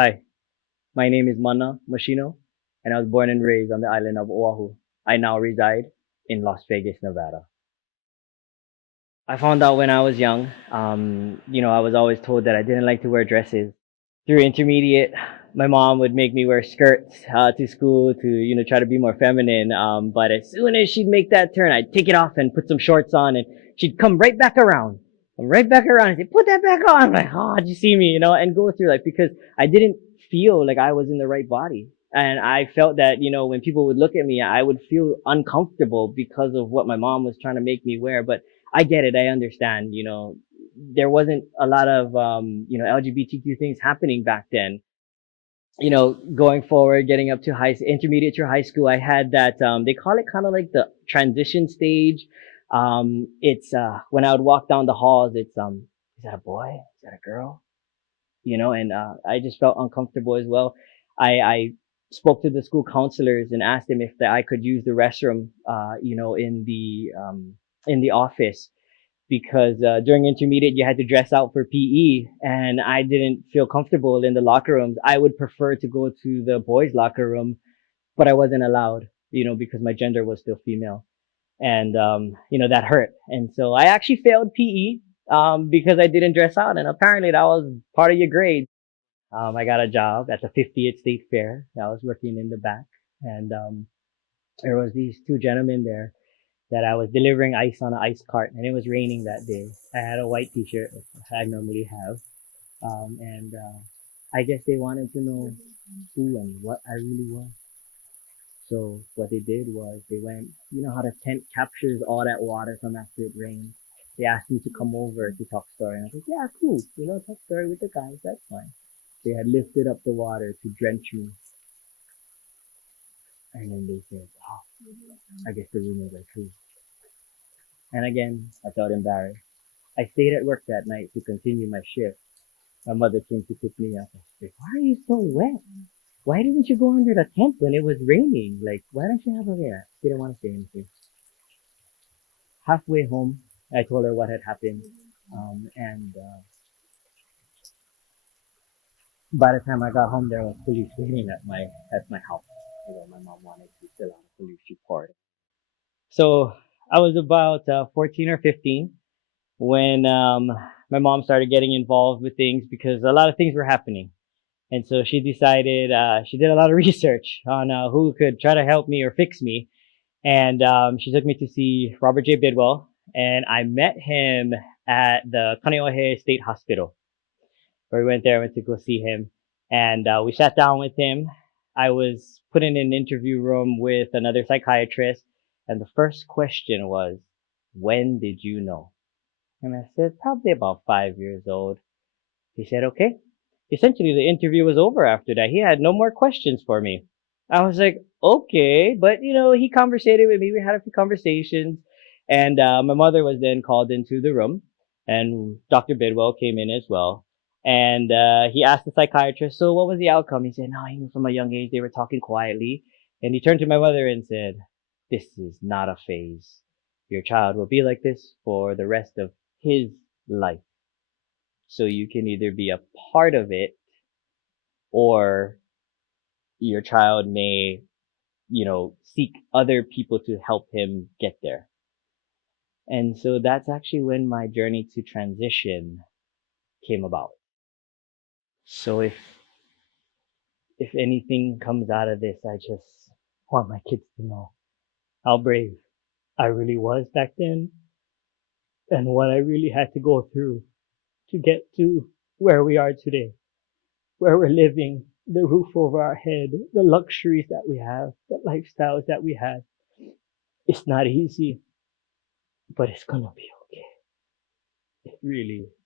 Hi, my name is Mashino, and I was born and raised on the island of Oahu. I now reside in Las Vegas, Nevada. I found out when I was young, I was always told that I didn't like to wear dresses. Through intermediate, my mom would make me wear skirts to school to, try to be more feminine. But as soon as she'd make that turn, I'd take it off and put some shorts on, and she'd come right back around. Right back around and say, put that back on. I'm like, oh, did you see me? And go through like, because I didn't feel like I was in the right body. And I felt that, when people would look at me, I would feel uncomfortable because of what my mom was trying to make me wear. But I get it. I understand, there wasn't a lot of, LGBTQ things happening back then. Going forward, getting up to intermediate to high school, I had that, they call it kind of like the transition stage. It's, when I would walk down the halls, it's, is that a boy? Is that a girl? And, I just felt uncomfortable as well. I spoke to the school counselors and asked them if I could use the restroom, in the office because during intermediate you had to dress out for PE and I didn't feel comfortable in the locker rooms. I would prefer to go to the boys' locker room, but I wasn't allowed, because my gender was still female. And that hurt. And so I actually failed PE because I didn't dress out and apparently that was part of your grade. I got a job at the 50th State Fair. I was working in the back and there was these two gentlemen there that I was delivering ice on an ice cart, and it was raining that day. I had a white T-shirt, which I normally have, and I guess they wanted to know who and what I really was. So what they did was they went, you know how the tent captures all that water from after it rains. They asked me to come over to talk story, and I said, yeah, cool, talk story with the guys, that's fine. They had lifted up the water to drench me, and then they said, oh, I guess the rumors are true. And again, I felt embarrassed. I stayed at work that night to continue my shift. My mother came to pick me up. I said, why are you so wet? Why didn't you go under the tent when it was raining? Like, why don't you have a hair? Didn't want to say anything. Halfway home, I told her what had happened. And by the time I got home, there was police waiting at my house. My mom wanted to fill out a police report. So I was about 14 or 15 when my mom started getting involved with things because a lot of things were happening. And so she decided, she did a lot of research on who could try to help me or fix me. And she took me to see Robert J. Bidwell. And I met him at the Kaneohe State Hospital, where we went there, went to go see him. And we sat down with him. I was put in an interview room with another psychiatrist. And the first question was, when did you know? And I said, probably about 5 years old. He said, okay. Essentially, the interview was over after that. He had no more questions for me. I was like, okay. But, he conversated with me. We had a few conversations. And my mother was then called into the room. And Dr. Bidwell came in as well. And he asked the psychiatrist, so what was the outcome? He said, no, he knew from a young age they were talking quietly. And he turned to my mother and said, this is not a phase. Your child will be like this for the rest of his life. So you can either be a part of it or your child may, seek other people to help him get there. And so that's actually when my journey to transition came about. So if anything comes out of this, I just want my kids to know how brave I really was back then and what I really had to go through to get to where we are today, where we're living, the roof over our head, the luxuries that we have, the lifestyles that we have. It's not easy, but it's gonna be okay. It really is.